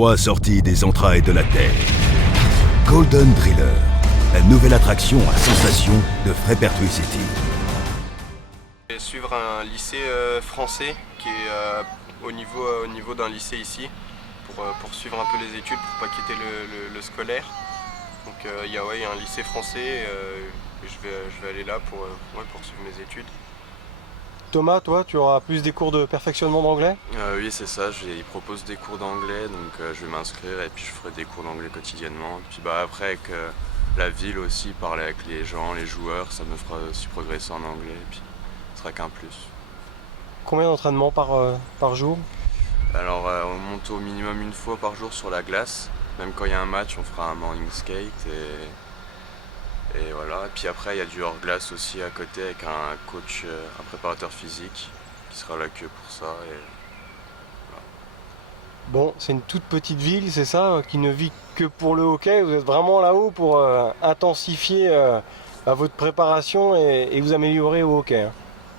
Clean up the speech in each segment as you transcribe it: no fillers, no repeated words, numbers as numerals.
3 sorties des entrailles de la Terre. Golden Driller, la nouvelle attraction à sensation de Freipertuis City. Suivre un lycée français qui est au niveau d'un lycée ici pour suivre un peu les études, pour pas quitter le scolaire. Donc il y a un lycée français et je vais aller là pour suivre mes études. Thomas, toi, tu auras plus des cours de perfectionnement d'anglais? Oui, c'est ça, ils proposent des cours d'anglais, donc je vais m'inscrire et puis je ferai des cours d'anglais quotidiennement. Et puis après, avec la ville aussi, parler avec les gens, les joueurs, ça me fera aussi progresser en anglais, et puis ce sera qu'un plus. Combien d'entraînements par jour? Alors, on monte au minimum une fois par jour sur la glace. Même quand il y a un match, on fera un morning skate et voilà. Et puis après, il y a du hors-glace aussi à côté avec un coach, un préparateur physique qui sera là que pour ça. Et voilà. Bon, c'est une toute petite ville, c'est ça, qui ne vit que pour le hockey. Vous êtes vraiment là-haut pour intensifier votre préparation et vous améliorer au hockey, hein.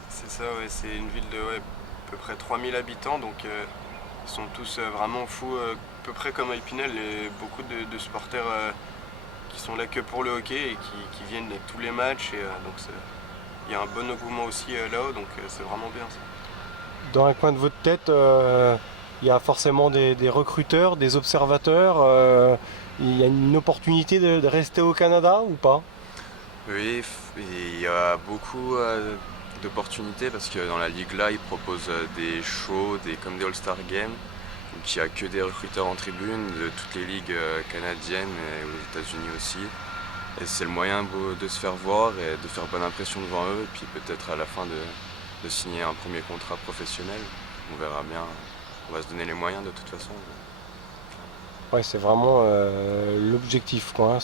C'est ça, ouais, c'est une ville de à peu près 3000 habitants, donc ils sont tous vraiment fous, à peu près comme à Épinal, et beaucoup de supporters qui sont là que pour le hockey et qui viennent à tous les matchs. Et, donc il y a un bon engouement aussi là-haut, donc c'est vraiment bien ça. Dans un coin de votre tête, il y a forcément des recruteurs, des observateurs. Il y a une opportunité de rester au Canada ou pas? Oui, il y a beaucoup d'opportunités parce que dans la ligue là, ils proposent des shows, comme des All-Star Games. Donc il n'y a que des recruteurs en tribune de toutes les ligues canadiennes et aux États-Unis aussi. Et c'est le moyen de se faire voir et de faire bonne impression devant eux. Et puis peut-être à la fin de signer un premier contrat professionnel. On verra bien. On va se donner les moyens de toute façon. Ouais, c'est vraiment l'objectif, quoi, hein.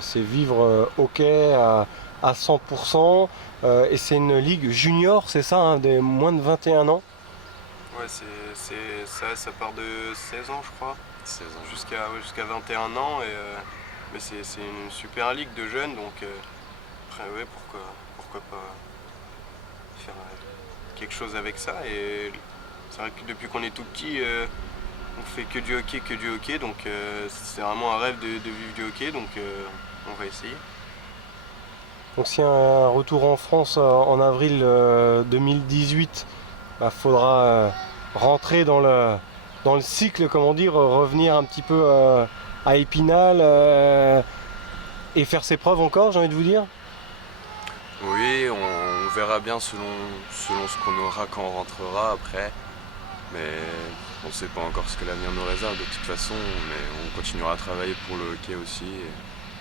C'est vivre hockey à 100%. Et c'est une ligue junior, c'est ça, hein, des moins de 21 ans? Ouais, ça part de 16 ans, je crois, 16 ans. jusqu'à 21 ans. Mais c'est une super ligue de jeunes, donc après, ouais, pourquoi pas faire quelque chose avec ça. Et c'est vrai que depuis qu'on est tout petit, on fait que du hockey, donc c'est vraiment un rêve de vivre du hockey, donc on va essayer. Donc si un retour en France en avril 2018, il faudra rentrer dans le cycle, comment dire, revenir un petit peu à Épinal et faire ses preuves encore, j'ai envie de vous dire. Oui, on verra bien selon ce qu'on aura quand on rentrera après. Mais on ne sait pas encore ce que l'avenir nous réserve de toute façon. Mais on continuera à travailler pour le hockey aussi et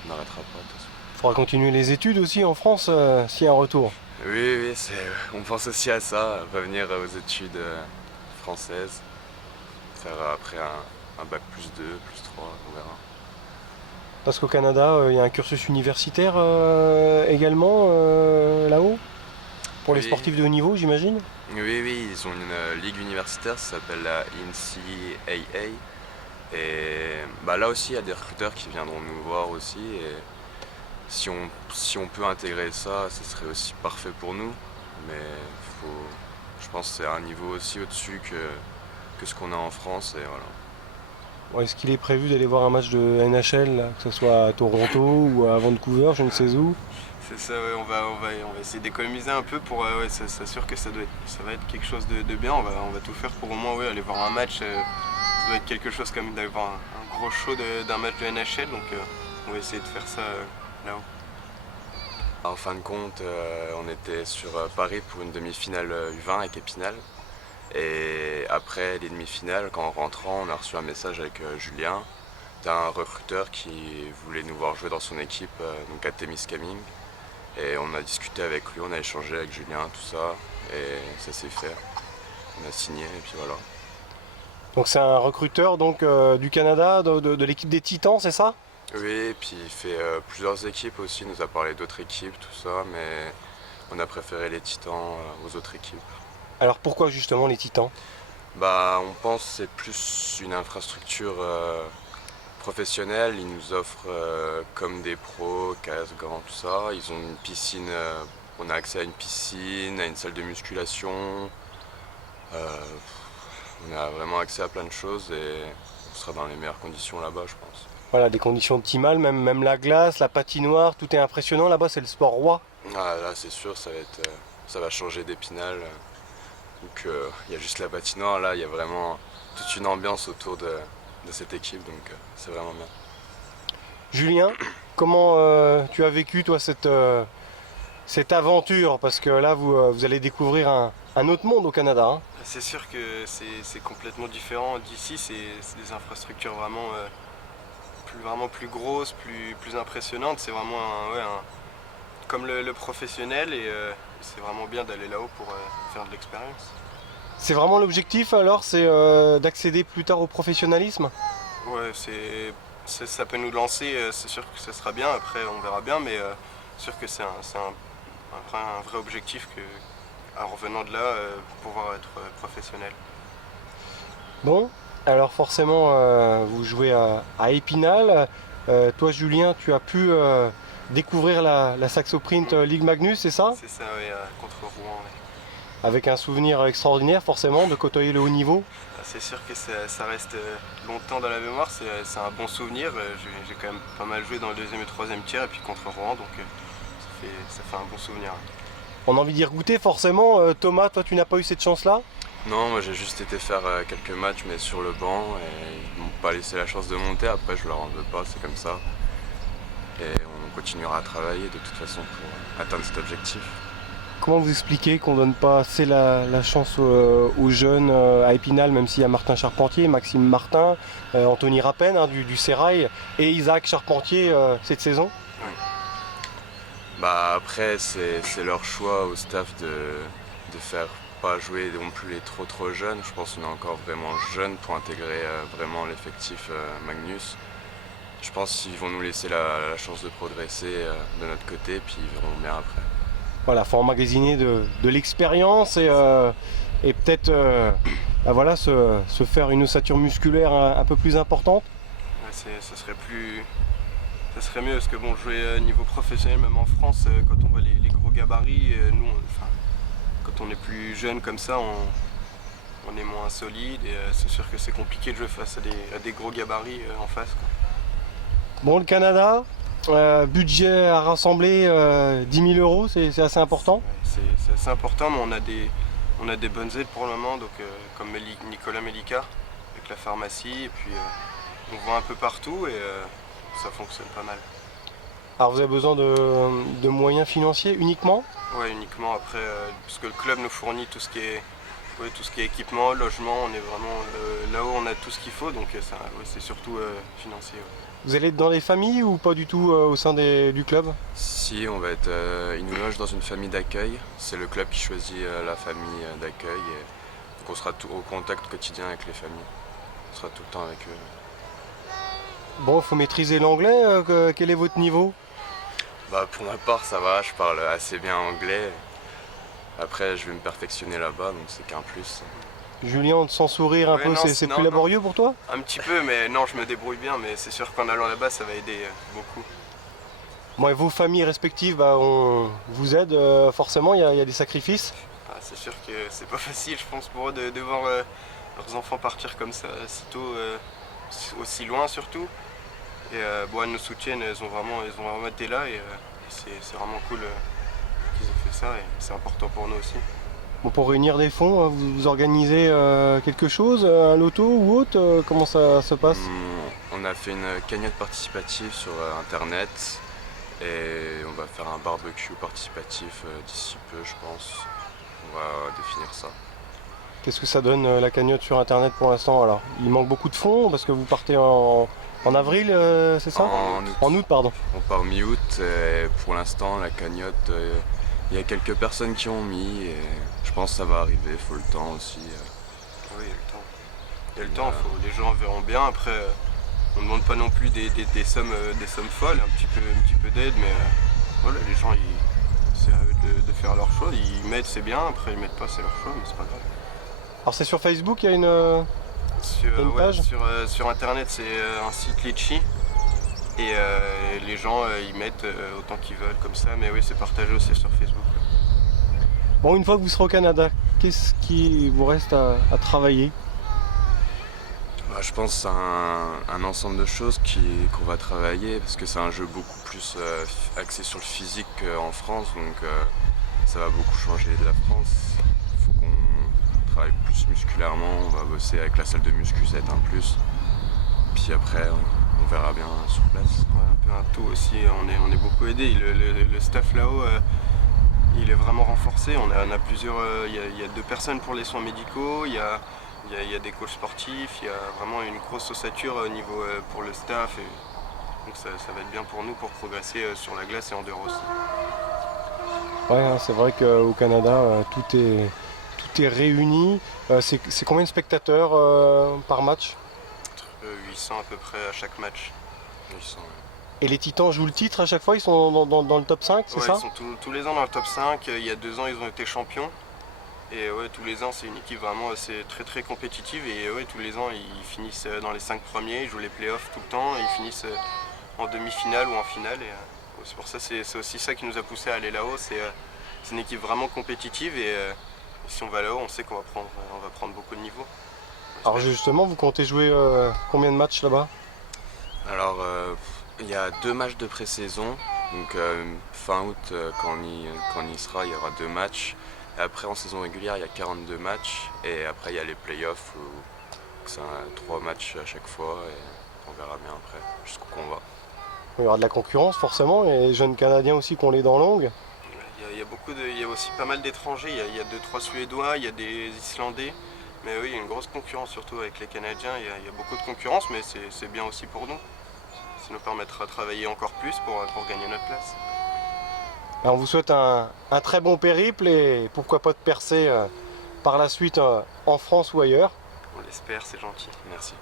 on n'arrêtera pas de toute façon. Il faudra continuer les études aussi en France s'il y a un retour. Oui, on pense aussi à ça, revenir aux études françaises, faire après un bac +2, +3, on verra. Parce qu'au Canada, il y a un cursus universitaire également là-haut, pour les Oui. sportifs de haut niveau, j'imagine. Oui, ils ont une ligue universitaire, ça s'appelle la NCAA. Et là aussi, il y a des recruteurs qui viendront nous voir aussi. Et si on peut intégrer ça, ce serait aussi parfait pour nous. Mais je pense que c'est un niveau aussi au-dessus que ce qu'on a en France. Et voilà. Ouais, est-ce qu'il est prévu d'aller voir un match de NHL, là, que ce soit à Toronto ou à Vancouver, je ne sais où? C'est ça, ouais, on va essayer d'économiser un peu pour s'assurer que ça va être quelque chose de bien. On va tout faire pour au moins aller voir un match. Ça doit être quelque chose comme d'aller voir un gros show d'un match de NHL, donc on va essayer de faire ça là-haut. En fin de compte, on était sur Paris pour une demi-finale U20 avec Épinal. Et après les demi-finales, en rentrant, on a reçu un message avec Julien d'un recruteur qui voulait nous voir jouer dans son équipe, donc à Témiscamingue. Et on a discuté avec lui, on a échangé avec Julien, tout ça, et ça s'est fait. On a signé, et puis voilà. Donc c'est un recruteur donc, du Canada, de l'équipe des Titans, c'est ça? Oui, et puis il fait plusieurs équipes aussi, il nous a parlé d'autres équipes, tout ça, mais on a préféré les Titans aux autres équipes. Alors pourquoi justement les Titans? On pense que c'est plus une infrastructure professionnelle. Ils nous offrent comme des pros, casques, gants, tout ça. Ils ont une piscine, on a accès à une piscine, à une salle de musculation. On a vraiment accès à plein de choses et on sera dans les meilleures conditions là-bas, je pense. Voilà, des conditions optimales, même la glace, la patinoire, tout est impressionnant là-bas, c'est le sport roi. Ah, là, c'est sûr, ça va changer d'Épinal. Donc, il y a juste la patinoire, là, il y a vraiment toute une ambiance autour de cette équipe, donc c'est vraiment bien. Julien, comment tu as vécu toi cette aventure? Parce que là, vous allez découvrir un autre monde au Canada. Hein. C'est sûr que c'est complètement différent d'ici, c'est des infrastructures vraiment plus grosses, plus impressionnantes. C'est vraiment comme le professionnel et c'est vraiment bien d'aller là-haut pour faire de l'expérience. C'est vraiment l'objectif alors, c'est d'accéder plus tard au professionnalisme? Ouais, ça peut nous lancer, c'est sûr que ça sera bien, après on verra bien, mais c'est sûr que c'est un vrai objectif en revenant de là, pouvoir être professionnel. Bon, alors forcément, vous jouez à Épinal. Toi, Julien, tu as pu découvrir la Saxo-Print Ligue Magnus, c'est ça? C'est ça, oui, contre Rouen. Ouais. Avec un souvenir extraordinaire, forcément, de côtoyer le haut niveau. C'est sûr que ça reste longtemps dans la mémoire, c'est un bon souvenir. J'ai quand même pas mal joué dans le deuxième et troisième tiers, et puis contre Rouen, donc ça fait un bon souvenir. On a envie d'y regoûter, forcément. Thomas, toi, tu n'as pas eu cette chance-là? Non, moi j'ai juste été faire quelques matchs, mais sur le banc, et ils m'ont pas laissé la chance de monter. Après, je leur en veux pas, c'est comme ça. Et on continuera à travailler de toute façon pour atteindre cet objectif. Comment vous expliquez qu'on donne pas assez la chance aux jeunes à Épinal, même s'il y a Martin Charpentier, Maxime Martin, Anthony Rappen du Sérail et Isaac Charpentier cette saison? Bah après, c'est leur choix au staff de faire pas jouer non plus les trop jeunes. Je pense qu'on est encore vraiment jeunes pour intégrer vraiment l'effectif Magnus. Je pense qu'ils vont nous laisser la chance de progresser de notre côté, puis ils verront bien après. Voilà, il faut emmagasiner de l'expérience et peut-être voilà, se faire une ossature musculaire un peu plus importante. Ouais, ça serait mieux parce que bon, jouer niveau professionnel, même en France, quand on voit les gros gabarits, nous, quand on est plus jeune comme ça, on est moins solide et c'est sûr que c'est compliqué de jouer face à des gros gabarits en face. Quoi. Bon, le Canada, budget à rassembler 10 000 €, c'est assez important. C'est assez important, mais on a des bonnes aides pour le moment, donc, comme Nicolas Mellica avec la pharmacie, et puis on vend un peu partout et ça fonctionne pas mal. Alors vous avez besoin de moyens financiers uniquement? Ouais, uniquement après, parce que le club nous fournit tout ce qui est équipement, logement, on est vraiment là-haut, on a tout ce qu'il faut, donc c'est surtout financier. Ouais. Vous allez être dans les familles ou pas du tout au sein du club? Si, on va être, ils nous logent dans une famille d'accueil. C'est le club qui choisit la famille d'accueil. Donc on sera au contact quotidien avec les familles. On sera tout le temps avec eux. Bon, il faut maîtriser l'anglais. Quel est votre niveau? Bah, pour ma part, ça va, je parle assez bien anglais. Après, je vais me perfectionner là-bas, donc c'est qu'un plus. Julien, sans sourire un Ouais, peu, non, c'est plus laborieux pour toi? Un petit peu, mais non, je me débrouille bien, mais c'est sûr qu'en allant là-bas, ça va aider beaucoup. Bon, et vos familles respectives, on vous aide forcément, il y a des sacrifices? Ah, c'est sûr que c'est pas facile, je pense, pour eux de voir leurs enfants partir comme ça, si tôt, aussi loin surtout. Et bon, elles nous soutiennent, ils ont vraiment été là et c'est vraiment cool qu'ils aient fait ça et c'est important pour nous aussi. Bon, pour réunir des fonds, vous organisez quelque chose, un loto ou autre? Comment ça se passe? On a fait une cagnotte participative sur internet et on va faire un barbecue participatif d'ici peu, je pense. On va définir ça. Qu'est-ce que ça donne la cagnotte sur internet pour l'instant? Alors, il manque beaucoup de fonds parce que vous partez en avril, c'est ça? En août, pardon. On part mi-août et pour l'instant la cagnotte, il y a quelques personnes qui ont mis et je pense que ça va arriver, il faut le temps aussi. Oui, il y a le temps. Il y a le temps, les gens verront bien. Après, on ne demande pas non plus des sommes folles, un petit peu d'aide, mais voilà, les gens, c'est à eux de faire leur choix. Ils mettent, c'est bien, après ils mettent pas, c'est leur choix, mais c'est pas grave. Alors c'est sur Facebook, il y a une page sur internet, c'est un site Litchi. Et les gens ils mettent autant qu'ils veulent comme ça, mais oui, c'est partagé aussi sur Facebook. Bon, une fois que vous serez au Canada, qu'est-ce qui vous reste à travailler? Je pense que c'est un ensemble de choses qu'on va travailler parce que c'est un jeu beaucoup plus axé sur le physique qu'en France, donc ça va beaucoup changer de la France. Il faut qu'on travaille plus musculairement, on va bosser avec la salle de muscu, ça va être un plus. Puis après, on verra bien sur place. Ouais, un peu un tout aussi, on est beaucoup aidé. Le staff là-haut, il est vraiment renforcé. On a plusieurs, il y a 2 personnes pour les soins médicaux, il y a des coachs sportifs, il y a vraiment une grosse ossature au niveau pour le staff. Donc ça va être bien pour nous pour progresser sur la glace et en dehors aussi. Ouais, hein, c'est vrai qu'au Canada, tout est réuni. C'est combien de spectateurs par match? 800 à peu près à chaque match. 800, ouais. Et les Titans jouent le titre à chaque fois? Ils sont dans le top 5, c'est Ouais, ça? ils sont tous les ans dans le top 5. Il y a 2 ans, ils ont été champions. Et ouais, tous les ans, c'est une équipe vraiment c'est très très compétitive. Et ouais, tous les ans, ils finissent dans les 5 premiers, ils jouent les playoffs tout le temps. Et ils finissent en demi-finale ou en finale. Et c'est pour ça, c'est aussi ça qui nous a poussé à aller là-haut. C'est une équipe vraiment compétitive. Et si on va là-haut, on sait qu'on va prendre beaucoup de niveaux. Alors justement, vous comptez jouer combien de matchs là-bas? Alors, il y a 2 matchs de pré-saison. Donc, fin août, quand on y sera, il y aura 2 matchs. Et après, en saison régulière, il y a 42 matchs. Et après, il y a les playoffs où c'est 3 matchs à chaque fois. Et on verra bien après jusqu'où qu'on va. Il y aura de la concurrence forcément, et les jeunes Canadiens aussi qui ont les dents longues. Il y a aussi pas mal d'étrangers. Il y a 2-3 Suédois, il y a des Islandais. Mais oui, il y a une grosse concurrence, surtout avec les Canadiens. Il y a beaucoup de concurrence, mais c'est bien aussi pour nous. Ça nous permettra de travailler encore plus pour gagner notre place. Alors, on vous souhaite un très bon périple et pourquoi pas de percer par la suite en France ou ailleurs. On l'espère, c'est gentil. Merci.